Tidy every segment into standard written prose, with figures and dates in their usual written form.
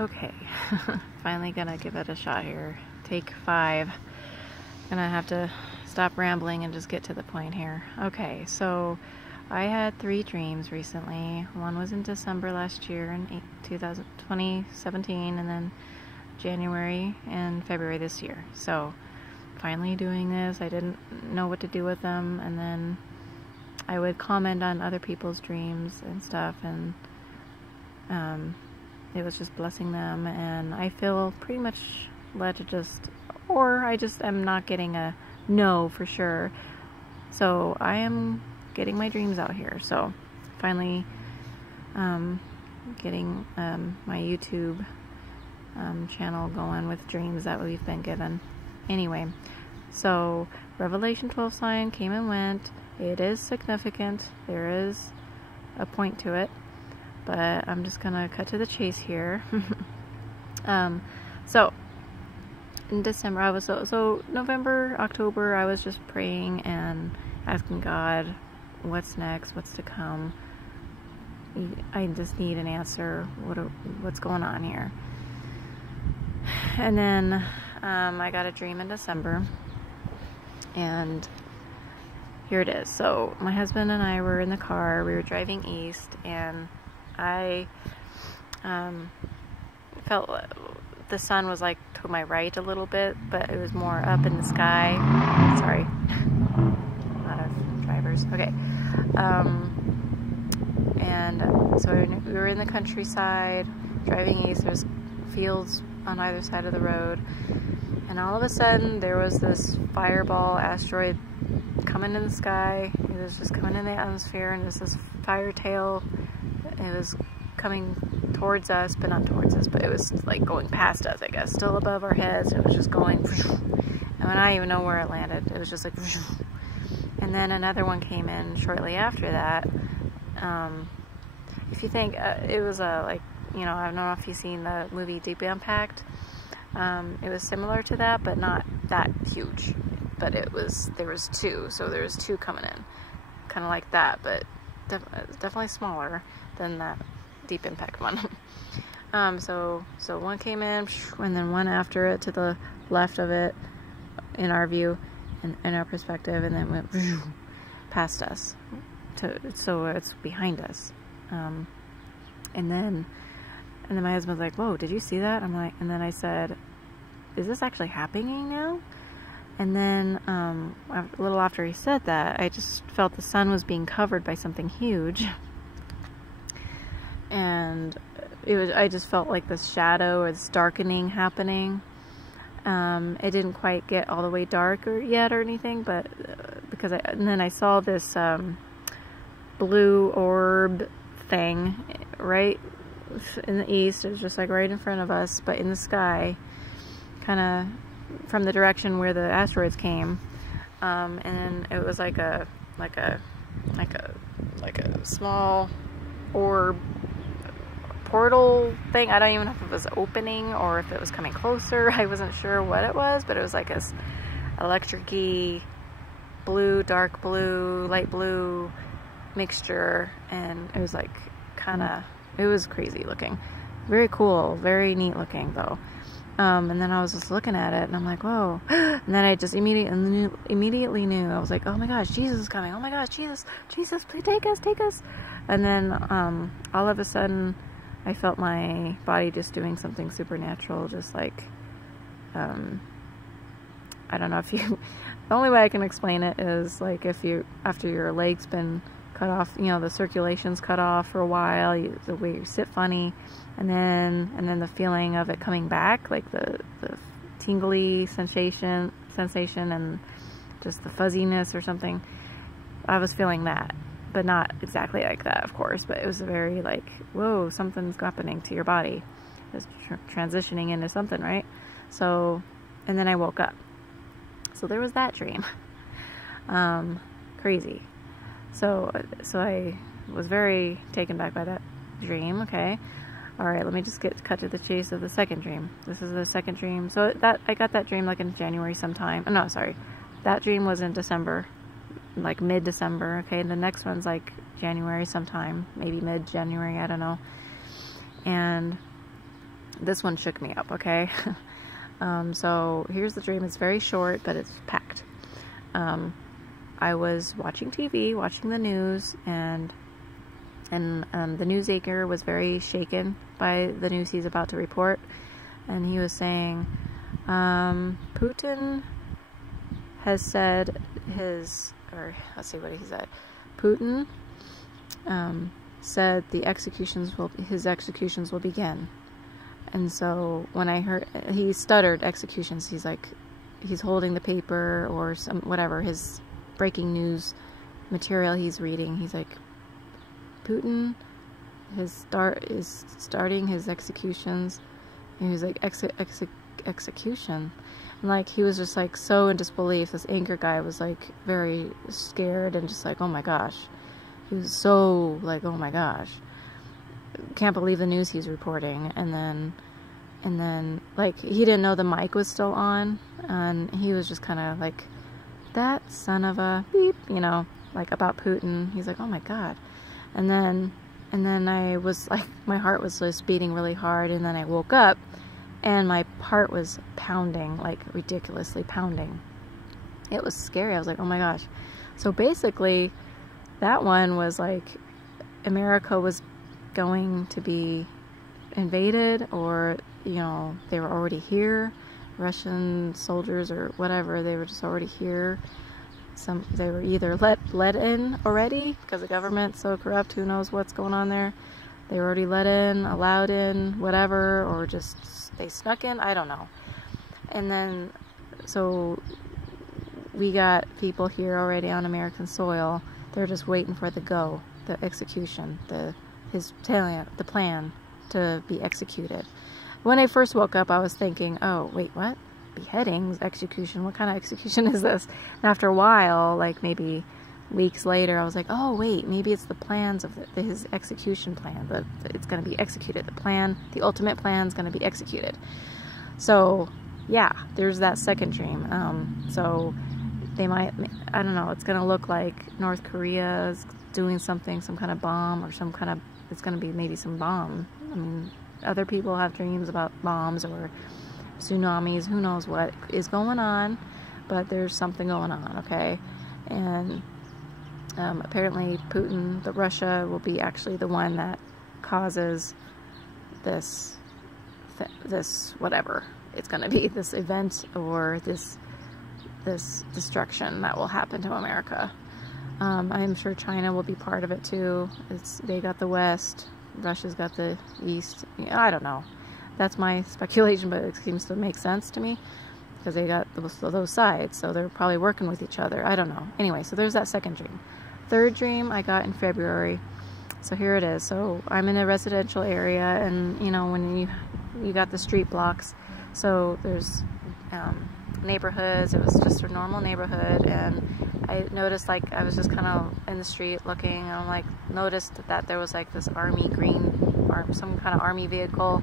Okay, finally gonna give it a shot here. Take 5. Gonna have to stop rambling and just get to the point here. Okay, so I had 3 dreams recently. One was in December last year in 2017, and then January and February this year. So finally doing this. I didn't know what to do with them, and then I would comment on other people's dreams and stuff, and it was just blessing them, and I feel pretty much led to just, or I just am not getting a no for sure. So I am getting my dreams out here. So finally getting my YouTube channel going with dreams that we've been given. Anyway, so Revelation 12 sign came and went. It is significant. There is a point to it. But I'm just gonna cut to the chase here. So in December, I was so November, October, I was just praying and asking God, what's next, what's to come. I just need an answer. What's going on here? And then I got a dream in December, and here it is. So my husband and I were in the car. We were driving east, and I felt the sun was like to my right a little bit, but it was more up in the sky. Sorry, a lot of drivers. Okay, and so we were in the countryside, driving east. There's fields on either side of the road, and all of a sudden there was this fireball asteroid coming in the sky. It was just coming in the atmosphere, and there's this fire tail. It was coming towards us, but not towards us, but it was like going past us, I guess, still above our heads. It was just going, and I don't even know where it landed. It was just like, and then another one came in shortly after that. If you think, it was like, you know, I don't know if you've seen the movie Deep Impact. It was similar to that, but not that huge. But there was 2, so there was 2 coming in, kind of like that, but definitely smaller than that Deep Impact one. So one came in, and then one after it to the left of it, in our view, in our perspective, and then went past us, so it's behind us. And then my husband's like, "Whoa, did you see that?" I'm like, and then I said, "Is this actually happening now?" And then a little after he said that, I just felt the sun was being covered by something huge. And I just felt like this shadow or this darkening happening. It didn't quite get all the way dark yet or anything, but and then I saw this blue orb thing right in the east. It was just like right in front of us, but in the sky, kind of from the direction where the asteroids came. And then it was like a small orb portal thing. I don't even know if it was opening or if it was coming closer. I wasn't sure what it was, but it was like this electric-y blue, dark blue, light blue mixture, and it was like it was crazy looking. Very cool, very neat looking though. And then I was just looking at it, and I'm like, whoa. And then I just immediately knew. I was like, oh my gosh, Jesus is coming. Oh my gosh, Jesus, please take us. And then all of a sudden, I felt my body just doing something supernatural, just like, I don't know if you, the only way I can explain it is like after your leg's been cut off, you know, the circulation's cut off for a while, the way you sit funny, and then the feeling of it coming back, like the tingly sensation and just the fuzziness or something. I was feeling that, but not exactly like that, of course, but it was very like, whoa, something's happening to your body. It's transitioning into something, right? So, and then I woke up. So there was that dream. Crazy. So I was very taken back by that dream. Okay. All right, let me just cut to the chase of the second dream. This is the second dream. So I got that dream like in January sometime. Oh, no, sorry. That dream was in December, like mid-December. Okay, and the next one's like January sometime, maybe mid-January, I don't know. And This one shook me up, okay? So here's the dream. It's very short, but it's packed. I was watching TV, watching the news, and the news anchor was very shaken by the news he's about to report. And he was saying, Putin has said let's see what he said. Putin said his executions will begin. And so when I heard, he stuttered executions. He's like, he's holding the paper or whatever, his breaking news material he's reading. He's like, Putin is starting his executions. And he was like, execution. And like, he was just like so in disbelief. This anchor guy was like very scared and just like, oh my gosh. He was so like, oh my gosh. Can't believe the news he's reporting. And then like, he didn't know the mic was still on. And he was just kind of like, that son of a beep, you know, like about Putin. He's like, oh my God. And then I was like, my heart was just beating really hard. And then I woke up and my heart was pounding, like ridiculously pounding. It was scary. I was like, oh my gosh. So basically that one was like, America was going to be invaded, or, you know, they were already here. Russian soldiers or whatever, they were just already here. They were either let in already because the government's so corrupt, who knows what's going on there. They were already let in, allowed in, whatever, or just they snuck in, I don't know. And then, so we got people here already on American soil. They're just waiting for the execution, the plan to be executed. When I first woke up, I was thinking, oh, wait, what? Beheadings, execution, what kind of execution is this? And after a while, like maybe weeks later, I was like, oh, wait, maybe it's the plans of his execution plan, that it's going to be executed. The ultimate plan is going to be executed. So, yeah, there's that second dream. So they might, I don't know, it's going to look like North Korea is doing something, some kind of bomb, or it's going to be maybe some bomb. I mean, other people have dreams about bombs or tsunamis, who knows what is going on, but there's something going on, okay? And apparently Putin, Russia, will be actually the one that causes this whatever it's going to be, this event or this destruction that will happen to America. I'm sure China will be part of it too. They got the West, Russia's got the East. I don't know. That's my speculation, but it seems to make sense to me because they got those sides, so they're probably working with each other. I don't know. Anyway, so there's that second dream. Third dream I got in February. So here it is. So I'm in a residential area, and you know, when you got the street blocks, so there's neighborhoods. It was just a normal neighborhood, and I noticed, like, I was just kind of in the street looking, and I'm like, noticed that there was like this some kind of army vehicle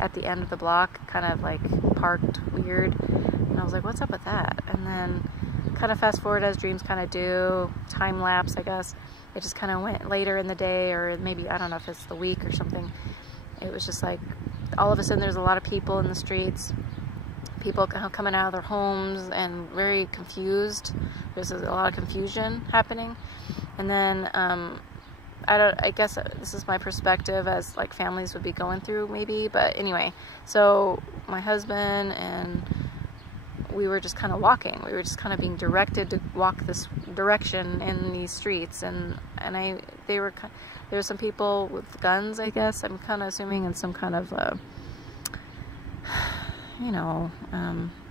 at the end of the block, kind of like parked weird, and I was like, what's up with that? And then kind of fast forward as dreams kind of do, time lapse, I guess. It just kind of went later in the day, or maybe, I don't know if it's the week or something. It was just like, all of a sudden there's a lot of people in the streets, people coming out of their homes and very confused. There's a lot of confusion happening. And then I guess this is my perspective as like families would be going through maybe, but anyway, so my husband and we were just kind of walking. We were just kind of being directed to walk this direction in these streets, and there were some people with guns, I guess, I'm kind of assuming, and some kind of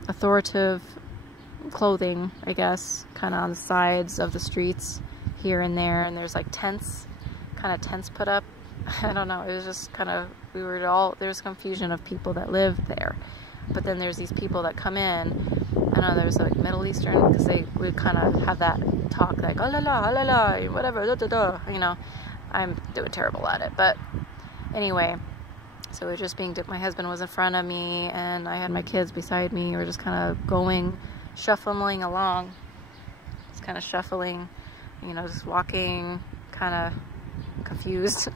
authoritative clothing, I guess, kind of on the sides of the streets here and there, and there's like tents put up. I don't know, it was just kind of, there's confusion of people that live there, but then there's these people that come in. I don't know, there's like Middle Eastern, because they would kind of have that talk like, oh la la, oh la la, whatever, da da da, you know. I'm doing terrible at it, but anyway, so we're just my husband was in front of me, and I had my kids beside me. We're just kind of going, shuffling along, just kind of shuffling, you know, just walking, kind of confused,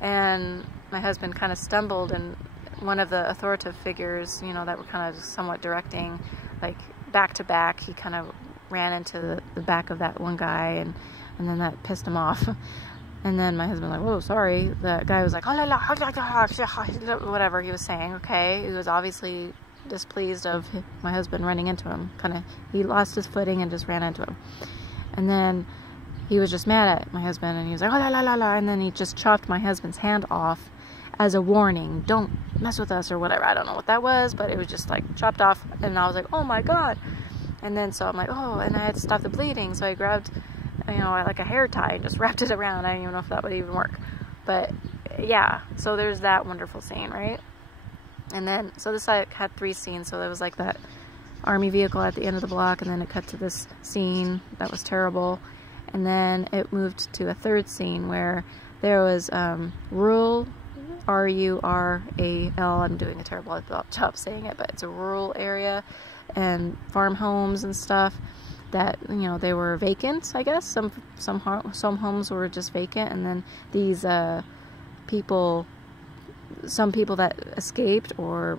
and my husband kind of stumbled and one of the authoritative figures, you know, that were kind of somewhat directing, like back to back, he kind of ran into the back of that one guy, and then that pissed him off. And then my husband was like, whoa, sorry. The guy was like, whatever he was saying, okay. He was obviously displeased of my husband running into him. He lost his footing and just ran into him. And then he was just mad at my husband, and he was like, and then he just chopped my husband's hand off as a warning. Don't mess with us or whatever. I don't know what that was, but it was just like chopped off. And I was like, oh my God. And then so I'm like, oh, and I had to stop the bleeding. So I grabbed, you know, like a hair tie and just wrapped it around. I don't even know if that would even work. But yeah, so there's that wonderful scene, right? And then, so this had 3 scenes. So there was like that army vehicle at the end of the block, and then it cut to this scene that was terrible. And then it moved to a 3rd scene where there was rural, R-U-R-A-L. I'm doing a terrible job saying it, but it's a rural area, and farm homes and stuff that, you know, they were vacant, I guess. Some homes were just vacant, and then these people, some people that escaped, or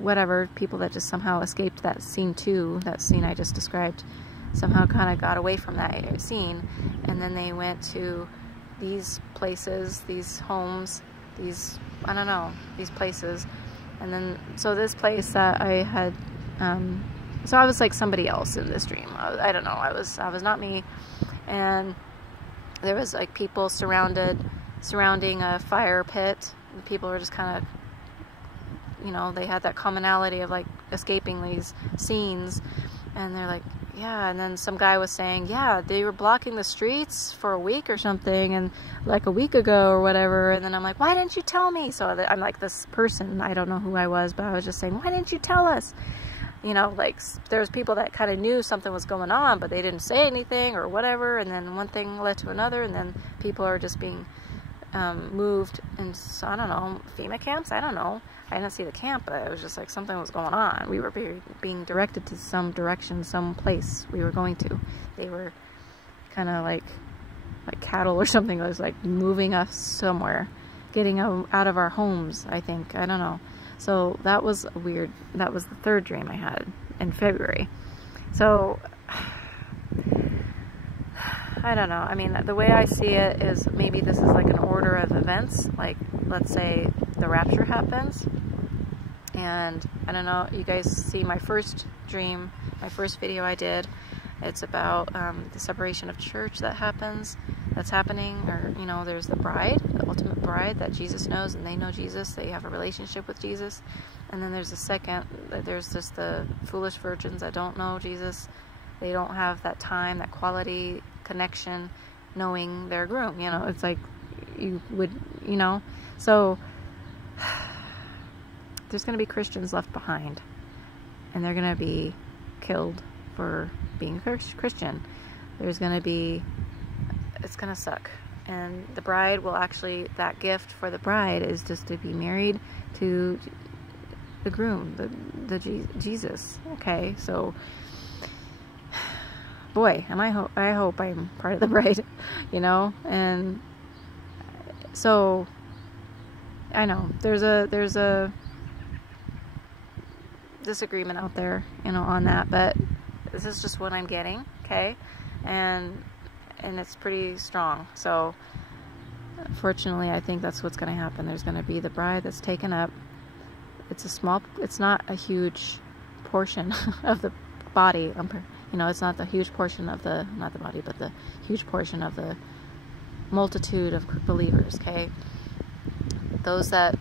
whatever, people that just somehow escaped that scene too, that scene I just described, somehow kind of got away from that scene, and then they went to these places, these homes, these, I don't know, these places. And then, so this place that I had, so I was like somebody else in this dream. I don't know, I was not me. And there was like people surrounding a fire pit. And people were just kind of, you know, they had that commonality of like escaping these scenes. And they're like, yeah, and then some guy was saying, yeah, they were blocking the streets for a week or something, and like a week ago or whatever. And then I'm like, why didn't you tell me? So I'm like this person, I don't know who I was, but I was just saying, why didn't you tell us? You know, like there's people that kind of knew something was going on, but they didn't say anything or whatever. And then one thing led to another, and then people are just being moved, and so, I don't know, FEMA camps, I don't know. I didn't see the camp, but it was just like something was going on. We were being directed to some direction, some place we were going to. They were kind of like cattle or something. It was like moving us somewhere, getting out of our homes, I think. I don't know. So that was weird. That was the 3rd dream I had in February. So I don't know. I mean, the way I see it is maybe this is like an order of events. Like, let's say the rapture happens. And I don't know, you guys see my first dream, my first video I did. It's about the separation of church that's happening. Or, you know, there's the bride, the ultimate bride that Jesus knows, and they know Jesus. They have a relationship with Jesus. And then there's the second, there's just the foolish virgins that don't know Jesus. They don't have that time, that quality connection, knowing their groom. You know, it's like you would, you know. So there's going to be Christians left behind, and they're going to be killed for being Christian. There's going to be, it's going to suck. And the bride will actually, that gift for the bride is just to be married to the groom, the Jesus. Okay, so boy, I hope I'm part of the bride, you know. And so I know there's a disagreement out there, you know, on that, but this is just what I'm getting, okay? And it's pretty strong. So fortunately, I think that's what's going to happen. There's going to be the bride that's taken up. It's not a huge portion of the body, you know, it's not the huge portion of not the body, but the huge portion of the multitude of believers, okay? There's a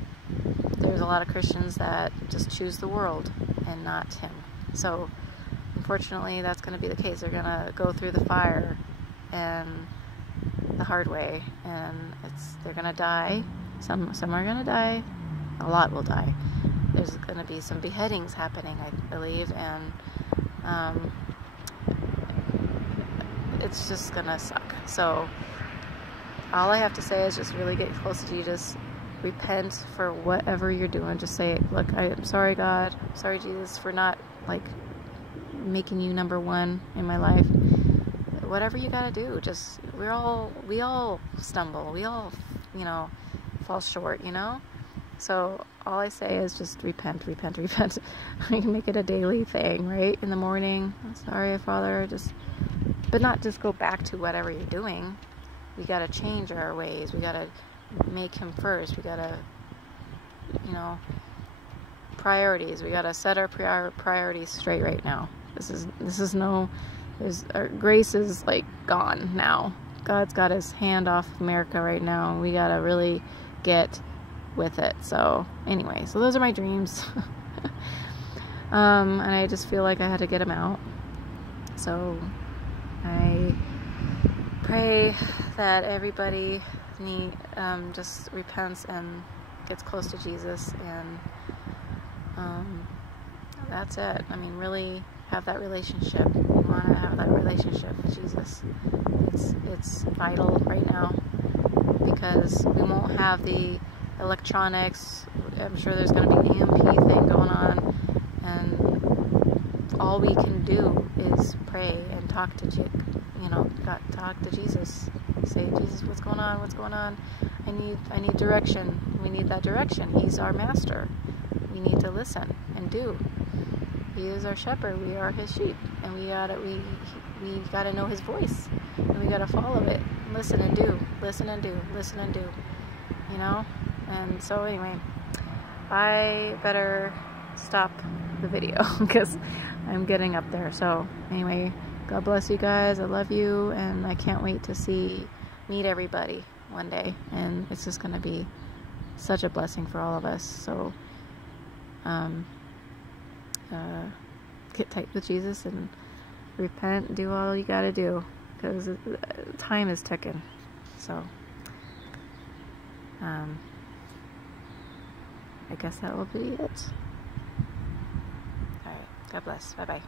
lot of Christians that just choose the world and not Him. So unfortunately, that's going to be the case. They're going to go through the fire and the hard way, and they're going to die. Some are going to die. A lot will die. There's going to be some beheadings happening, I believe, and it's just going to suck. So all I have to say is just really get close to Jesus. Repent for whatever you're doing. Just say, look, I'm sorry, God. I'm sorry, Jesus, for not, like, making you number one in my life. Whatever you gotta do. Just, we all stumble. We all, you know, fall short, you know? So all I say is just repent, repent, repent. I can make it a daily thing, right? In the morning, I'm sorry, Father, but not just go back to whatever you're doing. We got to change our ways. We got to make him first. We got to, priorities. We got to set our priorities straight right now. Our grace is like gone now. God's got his hand off America right now, and we got to really get with it. So anyway, so those are my dreams. And I just feel like I had to get them out. So I pray that everybody just repents and gets close to Jesus, and that's it. I mean, really have that relationship. We want to have that relationship with Jesus. It's vital right now, because we won't have the electronics. I'm sure there's going to be an EMP thing going on, and all we can do is pray and talk to talk to Jesus. Say, Jesus, what's going on? What's going on? I need direction. We need that direction. He's our master. We need to listen and do. He is our shepherd. We are his sheep, and we gotta know his voice, and we gotta follow it. Listen and do. Listen and do. Listen and do. And so anyway, I better stop the video because I'm getting up there. So anyway, God bless you guys. I love you, and I can't wait to meet everybody one day, and it's just gonna be such a blessing for all of us. So get tight with Jesus and repent, do all you gotta do, because time is ticking. So I guess that will be it. Alright, God bless. Bye bye.